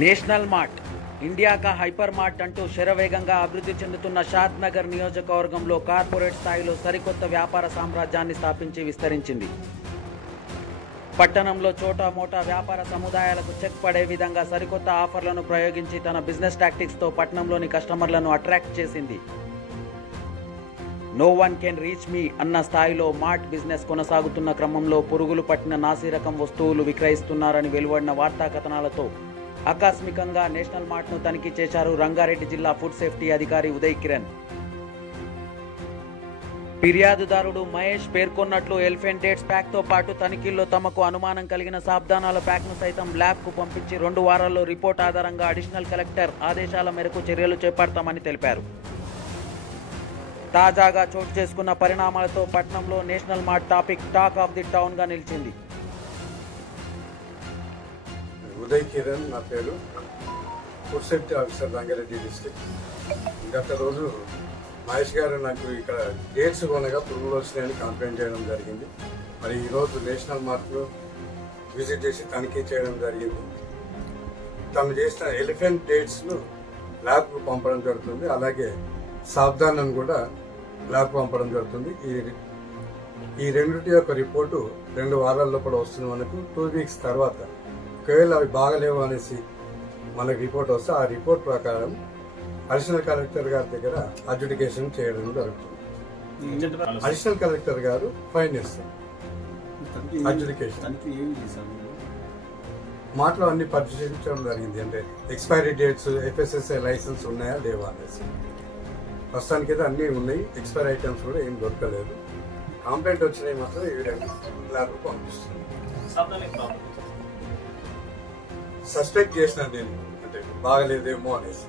National mart India కా hyper mart అంటూ శరవేగంగా అభివృద్ధి చెందుతున్న షాద్ నగర్ నియోజకవర్గంలో కార్పొరేట్ స్థాయిలో సరికొత్త వ్యాపార సామ్రాజ్యాన్ని స్థాపించి విస్తరించింది. పట్టణంలో చోటా మోటా వ్యాపార సముదాయాలకు చెక్ పడే విధంగా సరికొత్త ఆఫర్లను ప్రయోగించి తన బిజినెస్ టాక్టిక్స్తో పట్టణంలోని కస్టమర్లను అట్రాక్ట్ చేసింది. No one can reach me అన్న స్థాయిలో మార్ట్ బిజినెస్ కొనసాగుతున్న క్రమంలో పురుగులు పట్టిన నాసి రకం వస్తువులు విక్రయిస్తున్నారని వెలువడిన వార్తా కథనాలతో ఆకస్మికంగా నేషనల్ మార్ట్ను తనిఖీ చేశారు రంగారెడ్డి జిల్లా ఫుడ్ సేఫ్టీ అధికారి ఉదయ్ కిరణ్. ఫిర్యాదుదారుడు మహేష్ పేర్కొన్నట్లు ఎలిఫెంట్ డేట్స్ ప్యాక్తో పాటు తనిఖీల్లో తమకు అనుమానం కలిగిన సాబ్దానాల ప్యాక్ను సైతం ల్యాబ్కు పంపించి 2 వారాల్లో రిపోర్ట్ ఆధారంగా అడిషనల్ కలెక్టర్ ఆదేశాల మేరకు చర్యలు చేపడతామని తెలిపారు. తాజాగా చోటు చేసుకున్న పరిణామాలతో పట్టణంలో national mart talk of the town గా నిలిచింది. ఉదయ్ కిరణ్ నా పేరు, food safety officer Rangareddy district. గత రోజు మహేష్ గారు నాకు ఇక్కడ డేట్స్ కొనగా పురుగులు వచ్చినాయని కంప్లైంట్ చేయడం జరిగింది. మరి ఈరోజు నేషనల్ మార్ట్లో విజిట్ చేసి తనిఖీ చేయడం జరిగింది. తను చేసిన ఎలిఫెంట్ డేట్స్ను ల్యాబ్కు పంపడం జరుగుతుంది. అలాగే సాబ్దానాన్ని కూడా ల్యాబ్కు పంపడం జరుగుతుంది. ఈ రెండింటి యొక్క రిపోర్టు 2 వారాల లోపల వస్తుంది. మనకు 2 వీక్స్ తర్వాత ఒకవేళ అవి బాగలేవు అనేసి మనకు రిపోర్ట్ వస్తే ఆ రిపోర్ట్ ప్రకారం అడిషనల్ కలెక్టర్ గారి దగ్గర అడ్జుడికేషన్ చేయడం జరుగుతుంది. అడిషనల్ కలెక్టర్ గారు ఫైన్ ఇస్తారు. అడ్జుడికేషన్ మాటలో అన్ని పరిశీలించడం జరిగింది. అంటే ఎక్స్పైరీ డేట్స్, FSSAI లైసెన్స్ ఉన్నాయా లేవా అనేసి. ప్రస్తుతానికైతే అన్నీ ఉన్నాయి. ఎక్స్పైరీ ఐటమ్స్ కూడా ఏం దొరకలేదు. కంప్లైంట్ వచ్చినాయి మాత్రం ఈ ల్యాబ్కు పంపిస్తుంది. సస్పెక్ట్ చేసిన నేను అంటే బాగలేదేమో అనేసి.